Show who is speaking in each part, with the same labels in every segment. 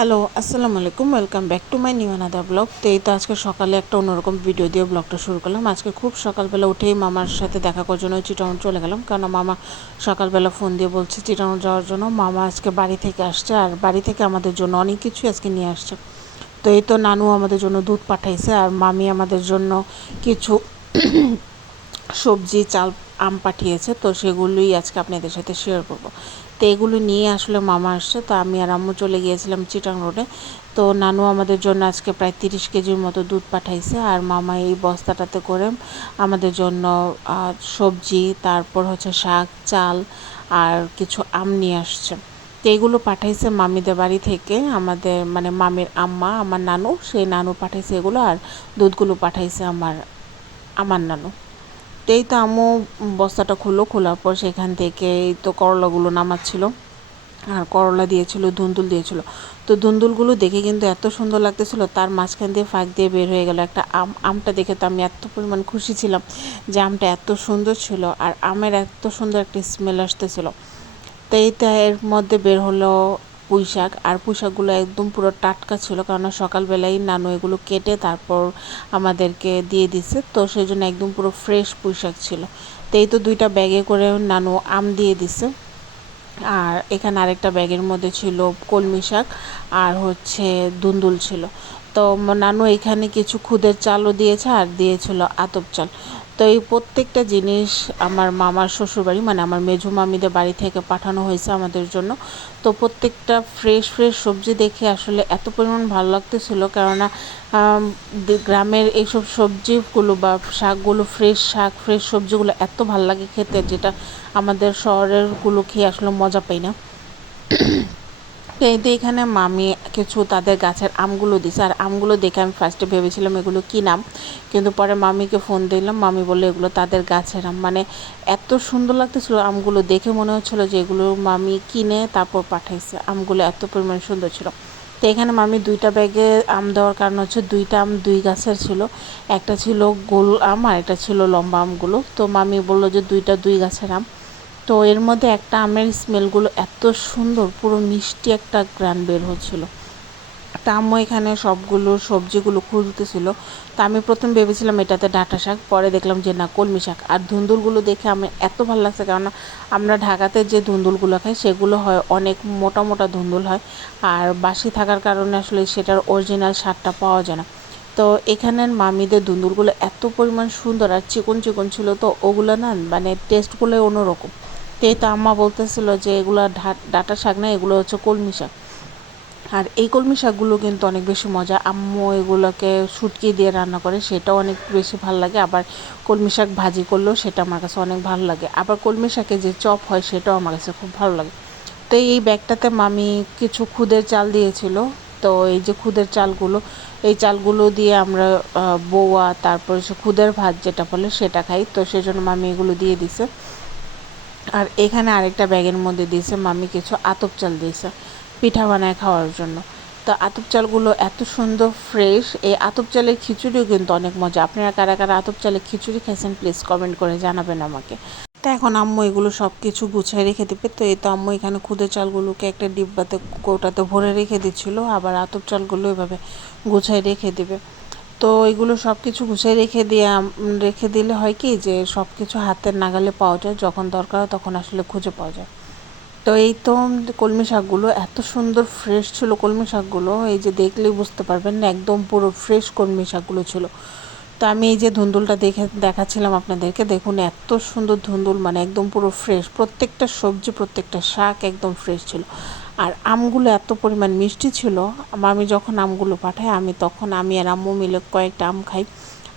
Speaker 1: Hello, আসসালামু আলাইকুম welcome back to my new another blog তো এই তো আজকে সকালে একটা অন্যরকম ভিডিও দিয়ে ব্লগটা শুরু করলাম। আজকে খুব সকালবেলা উঠেই মামার সাথে দেখা করার জন্য চিটাউন চলে গেলাম। কারণ মামা সকালবেলা ফোন দিয়ে বলছে চিটাউন যাওয়ার জন্য। মামা আজকে বাড়ি থেকে আসছে আর বাড়ি থেকে আমাদের জন্য অনেক কিছু আজকে নিয়ে আসছে। তো এই তো নানু আমাদের জন্য দুধ পাঠাইছে আর মামি আমাদের জন্য কিছু সবজি, চাল, আম পাঠিয়েছে। তো সেগুলোই আজকে আপনাদের সাথে শেয়ার করব। তো এগুলো নিয়ে আসলে মামা আসছে। তো আমি আর আম্মু চলে গিয়েছিলাম চিটাং রোডে। তো নানু আমাদের জন্য আজকে প্রায় তিরিশ কেজির মতো দুধ পাঠাইছে। আর মামা এই বস্তাটাতে করে আমাদের জন্য সবজি, তারপর হচ্ছে শাক, চাল আর কিছু আম নিয়ে আসছে। তো এইগুলো পাঠাইছে মামিদের বাড়ি থেকে। আমাদের মানে মামির আম্মা, আমার নানু, সেই নানু পাঠাইছে এগুলো। আর দুধগুলো পাঠাইছে আমার আমার নানু। এই তো আম্মু বস্তাটা খুললো, খোলার পর সেখান থেকে তো করলাগুলো নামাচ্ছিল আর করলা দিয়েছিল, ধুন্দুল দিয়েছিল। তো ধুন্দুলগুলো দেখে কিন্তু এত সুন্দর লাগতেছিল, তার মাঝখান দিয়ে ফাঁক দিয়ে বের হয়ে গেল একটা আম, আমটা দেখে তো আমি এত পরিমাণ খুশি ছিলাম যে আমটা এত সুন্দর ছিল আর আমের এত সুন্দর একটা স্মেল আসতেছিল। তো এইটা এর মধ্যে বের হলো পুঁই শাক আর পুঁই শাকগুলো একদম পুরো টাটকা ছিল কারণ সকালবেলাই নানু এগুলো কেটে তারপর আমাদেরকে দিয়ে দিছে। তো সেই জন্য একদম পুরো ফ্রেশ পুঁই শাক ছিল। তো এই তো দুইটা ব্যাগে করে নানু আম দিয়ে দিছে। আর এখানে আরেকটা ব্যাগের মধ্যে ছিল কলমি শাক আর হচ্ছে দুন্দুল ছিল। তো নানু এখানে কিছু খুদের চালও দিয়েছে আর দিয়েছিল আতপ চাল। তো এই প্রত্যেকটা জিনিস আমার মামার শ্বশুরবাড়ি মানে আমার মেঝু মামিদের বাড়ি থেকে পাঠানো হয়েছে আমাদের জন্য। তো প্রত্যেকটা ফ্রেশ ফ্রেশ সবজি দেখে আসলে এত পরিমাণ ভালো লাগতেছিল। কেননা গ্রামের এইসব সবজিগুলো বা শাকগুলো ফ্রেশ শাক ফ্রেশ সবজিগুলো এত ভালো লাগে খেতে, যেটা আমাদের শহরেরগুলো খেয়ে আসলে মজা পাই না। কিন্তু এখানে মামি কিছু তাদের গাছের আমগুলো দিছে, আর আমগুলো দেখে আমি ফার্স্টে ভেবেছিলাম এগুলো কী নাম? কিন্তু পরে মামিকে ফোন দিলাম, মামি বলল এগুলো তাদের গাছের আম। মানে এত সুন্দর লাগতেছিল আমগুলো দেখে মনে হচ্ছিল যে এগুলো মামি কিনে তারপর পাঠাইছে। আমগুলো এত পরিমাণ সুন্দর ছিল। তো এখানে মামি দুইটা ব্যাগে আম দেওয়ার কারণ হচ্ছে দুইটা আম দুই গাছের ছিল। একটা ছিল গোল আম আর একটা ছিল লম্বা আমগুলো। তো মামি বলল যে দুইটা দুই গাছের আম। তো এর মধ্যে একটা আমের স্মেলগুলো এত সুন্দর, পুরো মিষ্টি একটা গ্রান বের হচ্ছিল। তা আম্মু এখানে সবগুলো সবজিগুলো খুলতেছিল তা আমি প্রথম ভেবেছিলাম এটাতে ডাঁটা শাক, পরে দেখলাম যে না, কলমি শাক। আর ধুন্দুলগুলো দেখে আমার এত ভালো লাগছে কেননা আমরা ঢাকাতে যে ধুন্দুলগুলো খাই, সেগুলো হয় অনেক মোটা মোটা ধুন্দুল হয়। আর বাসি থাকার কারণে আসলে সেটার অরিজিনাল স্বাদটা পাওয়া যায় না। তো এখানের মামিদের ধুন্দুলগুলো এত পরিমাণ সুন্দর, আর চিকন চিকন ছিল তো, ওগুলো না মানে টেস্টগুলো অন্যরকম। তো তো আম্মা বলতেছিল যে এগুলো ডাটা শাক না, এগুলো হচ্ছে কলমি শাক। আর এই কলমি শাকগুলো কিন্তু অনেক বেশি মজা। আম্মু এগুলোকে শুটকি দিয়ে রান্না করে, সেটাও অনেক বেশি ভালো লাগে। আবার কলমি শাক ভাজি করলেও সেটা আমার কাছে অনেক ভালো লাগে। আবার কলমি শাকে যে চপ হয়, সেটাও আমার কাছে খুব ভালো লাগে। তো এই ব্যাগটাতে মামি কিছু খুদের চাল দিয়েছিল। তো এই যে খুদের চালগুলো, এই চালগুলো দিয়ে আমরা বৌয়া, তারপরে সে খুদের ভাত যেটা বলে সেটা খাই। তো সেজন্য মামি এগুলো দিয়ে দিছে। আর এখানে আরেকটা ব্যাগের মধ্যে দিয়েছে, মামি কিছু আতপ চাল দিয়েছে পিঠা বানায় খাওয়ার জন্য। তো আতপ চালগুলো এত সুন্দর ফ্রেশ, এই আতপ চালের খিচুড়িও কিন্তু অনেক মজা। আপনারা কারা কারা আতপ চালের খিচুড়ি খাইছেন প্লিজ কমেন্ট করে জানাবেন আমাকে। তা এখন আম্মু এগুলো সব কিছু গুছিয়ে রেখে দেবে। তো এই তো আম্মু এখানে খুদে চালগুলোকে একটা ডিব্বাতে, কৌটাতে ভরে রেখে দিচ্ছিল। আবার আতপ চালগুলো এভাবে গুছাই রেখে দেবে। তো এগুলো সব কিছু গুছিয়ে রেখে দিয়ে রেখে দিলে হয় কি যে সব কিছু হাতের নাগালে পাওয়া যায়, যখন দরকার হয় তখন আসলে খুঁজে পাওয়া যায়। তো এই তো কলমি শাকগুলো এত সুন্দর ফ্রেশ ছিল কলমি শাকগুলো, এই যে দেখলেই বুঝতে পারবেন না, একদম পুরো ফ্রেশ কলমি শাকগুলো ছিল। তো আমি এই যে ধুন্দুলটা দেখে, দেখাচ্ছিলাম আপনাদেরকে, দেখুন এত সুন্দর ধুন্দুল মানে একদম পুরো ফ্রেশ প্রত্যেকটা সবজি, প্রত্যেকটা শাক একদম ফ্রেশ ছিল। আর আমগুলো এত পরিমাণ মিষ্টি ছিল আমি যখন আমগুলো পাঠাই আমি তখন, আমি আর আম্মু মিলে কয়েকটা আম খাই।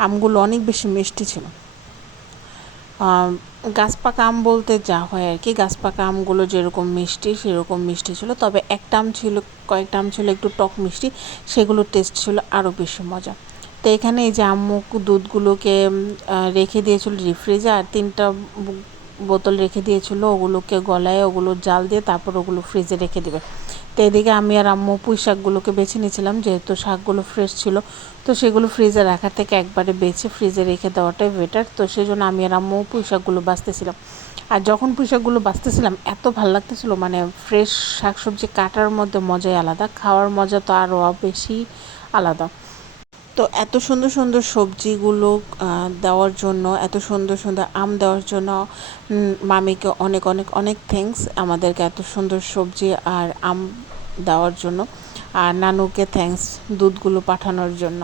Speaker 1: আমগুলো অনেক বেশি মিষ্টি ছিল। গাছ পাকা আম বলতে যা হয় আর কি, গাছ পাকা আমগুলো যেরকম মিষ্টি, সেরকম মিষ্টি ছিল। তবে একটা আম ছিল, কয়েকটা আম ছিল একটু টক মিষ্টি সেগুলোর টেস্ট ছিল আরও বেশি মজা। তো এখানে এই যে আম্মু দুধগুলোকে রেখে দিয়েছিল রিফ্রিজে আর তিনটা বোতল রেখে দিয়েছিল, ওগুলোকে গলায়, ওগুলো জাল দিয়ে তারপর ওগুলো ফ্রিজে রেখে দেবে। তো এদিকে আমি আর আম্মু পুঁই শাকগুলোকে বেছে নিয়েছিলাম, যেহেতু শাকগুলো ফ্রেশ ছিল, তো সেগুলো ফ্রিজে রাখার থেকে একবারে বেছে ফ্রিজে রেখে দেওয়াটাই বেটার তো সেই জন্য আমি আর আম্মু পুঁই শাকগুলো বাঁচতেছিলাম। আর যখন পুঁই শাকগুলো বাঁচতেছিলাম, এত ভালো লাগতেছিলো মানে ফ্রেশ শাকসবজি কাটার মধ্যে মজাই আলাদা, খাওয়ার মজা তো আরও বেশি আলাদা। তো এত সুন্দর সুন্দর সবজিগুলো দেওয়ার জন্য, এত সুন্দর সুন্দর আম দেওয়ার জন্য মামিকে অনেক অনেক অনেক থ্যাংকস আমাদেরকে এত সুন্দর সবজি আর আম দেওয়ার জন্য, আর নানুকে থ্যাংকস দুধগুলো পাঠানোর জন্য।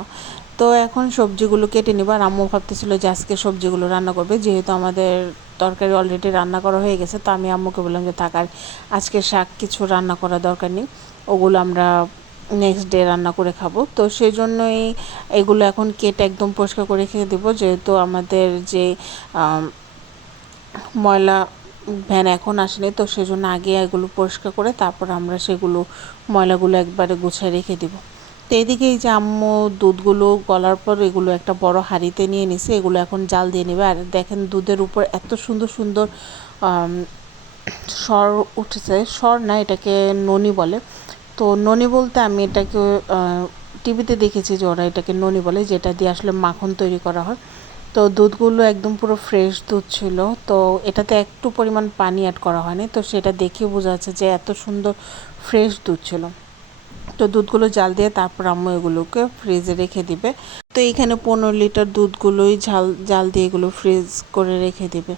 Speaker 1: তো এখন সবজিগুলো কেটে নিব, আর আম্মু ভাবতেছিল যে আজকে সবজিগুলো রান্না করবে, যেহেতু আমাদের তরকারি অলরেডি রান্না করা হয়ে গেছে, তো আমি আম্মুকে বললাম যে থাকার আজকে শাক কিছু রান্না করা দরকার নেই, ওগুলো আমরা নেক্সট ডে রান্না করে খাব। তো সেই জন্যই এগুলো এখন কেটে একদম পরিষ্কার করে রেখে দেবো। যেহেতু আমাদের যে ময়লা ভ্যান এখন আসেনি, তো সেজন্য আগে এগুলো পরিষ্কার করে তারপর আমরা সেগুলো, ময়লাগুলো একবারে গুছিয়ে রেখে দেবো। তো এদিকে এই যে আম্মু দুধগুলো গলার পর এগুলো একটা বড় হাঁড়িতে নিয়ে নিছে, এগুলো এখন জাল দিয়ে নেবে। আর দেখেন দুধের উপর এত সুন্দর সুন্দর স্বর উঠেছে। স্বর না এটাকে ননি বলে। তো ননি বলতে আমি এটাকে টিভিতে দেখেছি যে ওরা এটাকে ননি বলে, যেটা দিয়ে আসলে মাখন তৈরি করা হয়। তো দুধগুলো একদম পুরো ফ্রেশ দুধ ছিল। তো এটাতে একটু পরিমাণ পানি অ্যাড করা হয়নি। তো সেটা দেখে বোঝা যাচ্ছে যে এত সুন্দর ফ্রেশ দুধ ছিল। তো দুধগুলো জাল দিয়ে তারপর আম্মু এগুলোকে ফ্রিজে রেখে দিবে। তো এইখানে পনেরো লিটার দুধগুলোই ঝাল, জাল দিয়ে এগুলো ফ্রিজ করে রেখে দিবে।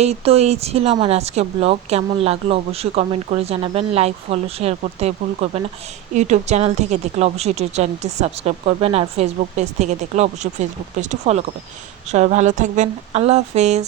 Speaker 1: এই তো এই ছিল আমার আজকে ব্লগ কেমন লাগল অবশ্যই কমেন্ট করে জানাবেন। লাইক ফলো শেয়ার করতে ভুল করবেন না। ইউটিউব চ্যানেল থেকে দেখলে অবশ্যই ইউটিউব চ্যানেলটি সাবস্ক্রাইব করবেন আর ফেসবুক পেজ থেকে দেখলে অবশ্যই ফেসবুক পেজটি ফলো করবেন। সবাই ভালো থাকবেন। আল্লাহ হাফেজ।